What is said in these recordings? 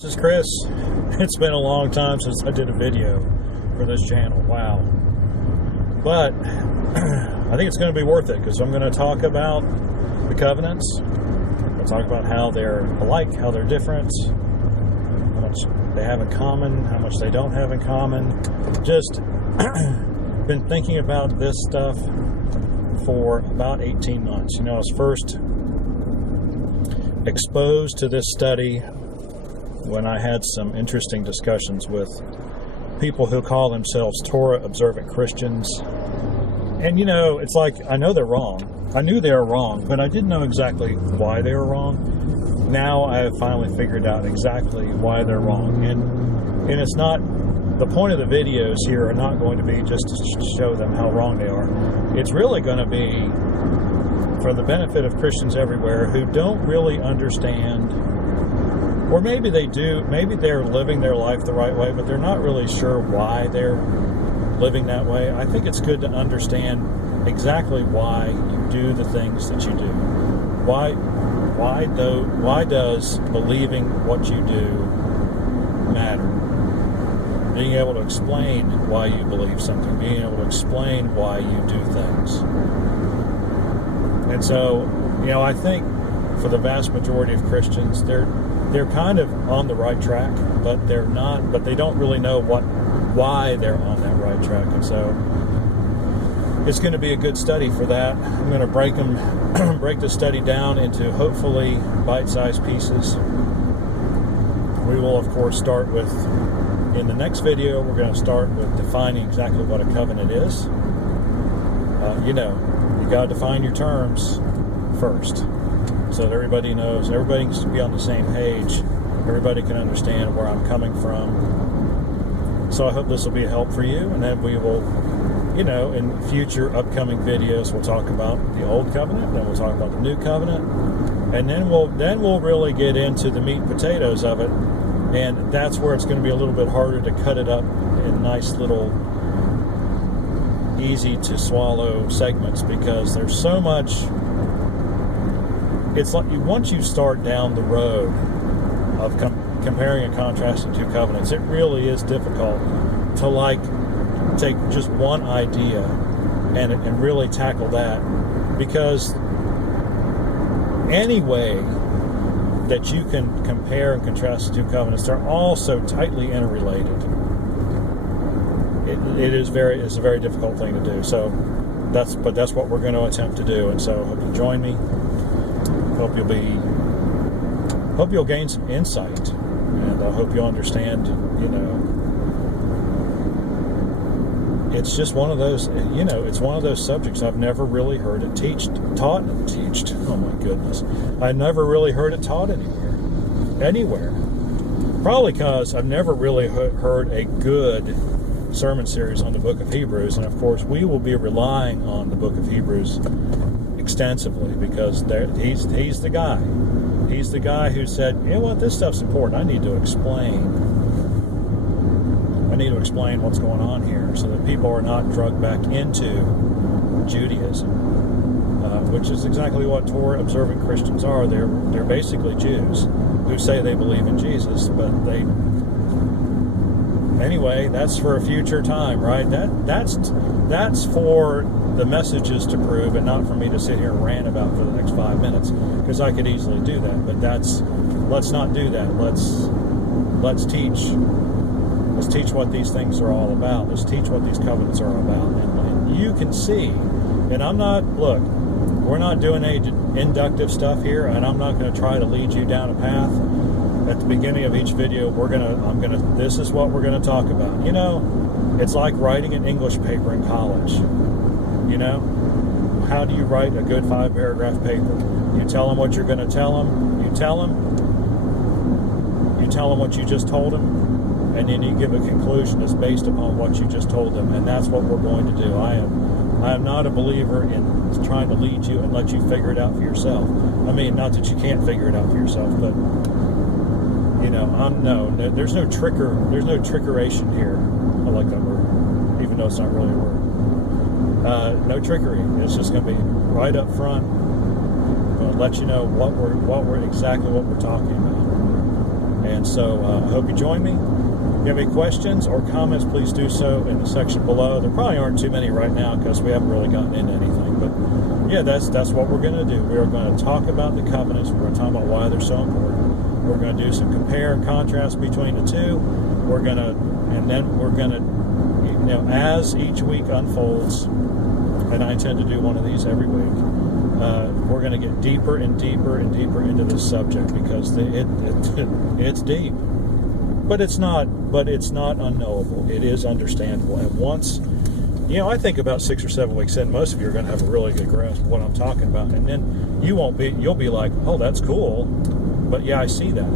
This is Chris. It's been a long time since I did a video for this channel. Wow. But I think it's going to be worth it because I'm going to talk about the covenants. I'll talk about how they're alike, how they're different, how much they have in common, how much they don't have in common. Just been thinking about this stuff for about 18 months. You know, I was first exposed to this study when I had some interesting discussions with people who call themselves Torah observant Christians. And you know, it's like, I know they're wrong. I knew they were wrong, but I didn't know exactly why they were wrong. Now I have finally figured out exactly why they're wrong. And it's not, the point of the videos here are not going to be just to show them how wrong they are. It's really going to be for the benefit of Christians everywhere who don't really understand, or maybe they do, maybe they're living their life the right way, but they're not really sure why they're living that way. I think it's good to understand exactly why you do the things that you do. Why does believing what you do matter? Being able to explain why you believe something, being able to explain why you do things. And so, you know, I think for the vast majority of Christians, they're kind of on the right track, but they're not, but they don't really know why they're on that right track. And so it's going to be a good study for that. I'm going to break the study down into hopefully bite-sized pieces. We will, of course, start with, in the next video, we're going to start with defining exactly what a covenant is. You know, you got to define your terms first, so that everybody knows, everybody can be on the same page, everybody can understand where I'm coming from. So I hope this will be a help for you, and then we will, you know, in future upcoming videos, we'll talk about the Old Covenant, then we'll talk about the New Covenant, and then we'll really get into the meat and potatoes of it, and that's where it's going to be a little bit harder to cut it up in nice little easy to swallow segments, because there's so much. It's like once you start down the road of comparing and contrasting two covenants, it really is difficult to like take just one idea and really tackle that, because any way that you can compare and contrast the two covenants, they're all so tightly interrelated. It's a very difficult thing to do. So that's what we're going to attempt to do. And so I hope you join me. Hope you'll gain some insight, and I hope you'll understand. You know, it's just one of those. You know, it's one of those subjects I've never really heard it taught. Oh my goodness, I never really heard it taught anywhere. Probably because I've never really heard a good sermon series on the Book of Hebrews, and of course we will be relying on the Book of Hebrews extensively, because he's the guy. He's the guy who said, you know what, this stuff's important. I need to explain what's going on here, so that people are not drugged back into Judaism, which is exactly what Torah observant Christians are. They're basically Jews who say they believe in Jesus, but they. Anyway, that's for a future time, right? That's for the messages to prove, and not for me to sit here and rant about for the next 5 minutes, because I could easily do that. But let's not do that. Let's teach what these things are all about. Let's teach what these covenants are about, and you can see. And we're not doing any inductive stuff here, and I'm not going to try to lead you down a path. At the beginning of each video, this is what we're going to talk about. You know, it's like writing an English paper in college. You know, how do you write a good 5-paragraph paper? You tell them what you're going to tell them. You tell them what you just told them, and then you give a conclusion that's based upon what you just told them. And that's what we're going to do. I am not a believer in trying to lead you and let you figure it out for yourself. I mean, not that you can't figure it out for yourself, but you know, there's no trickeration here. I like that word, even though it's not really a word. No trickery. It's just going to be right up front. I'm going to let you know exactly what we're talking about. And so I hope you join me. If you have any questions or comments, please do so in the section below. There probably aren't too many right now because we haven't really gotten into anything. But yeah, that's what we're going to do. We are going to talk about the covenants. We're going to talk about why they're so important. We're going to do some compare and contrast between the two. Then we're going to, as each week unfolds, and I intend to do one of these every week, we're going to get deeper and deeper and deeper into this subject because it's deep. But it's not unknowable. It is understandable. And once, I think about 6 or 7 weeks in, most of you are going to have a really good grasp of what I'm talking about. And then you'll be like, oh, that's cool. But yeah, I see that.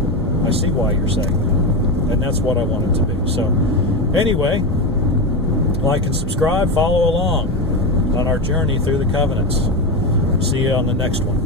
I see why you're saying that. And that's what I want it to be. So anyway, like and subscribe, follow along on our journey through the covenants. See you on the next one.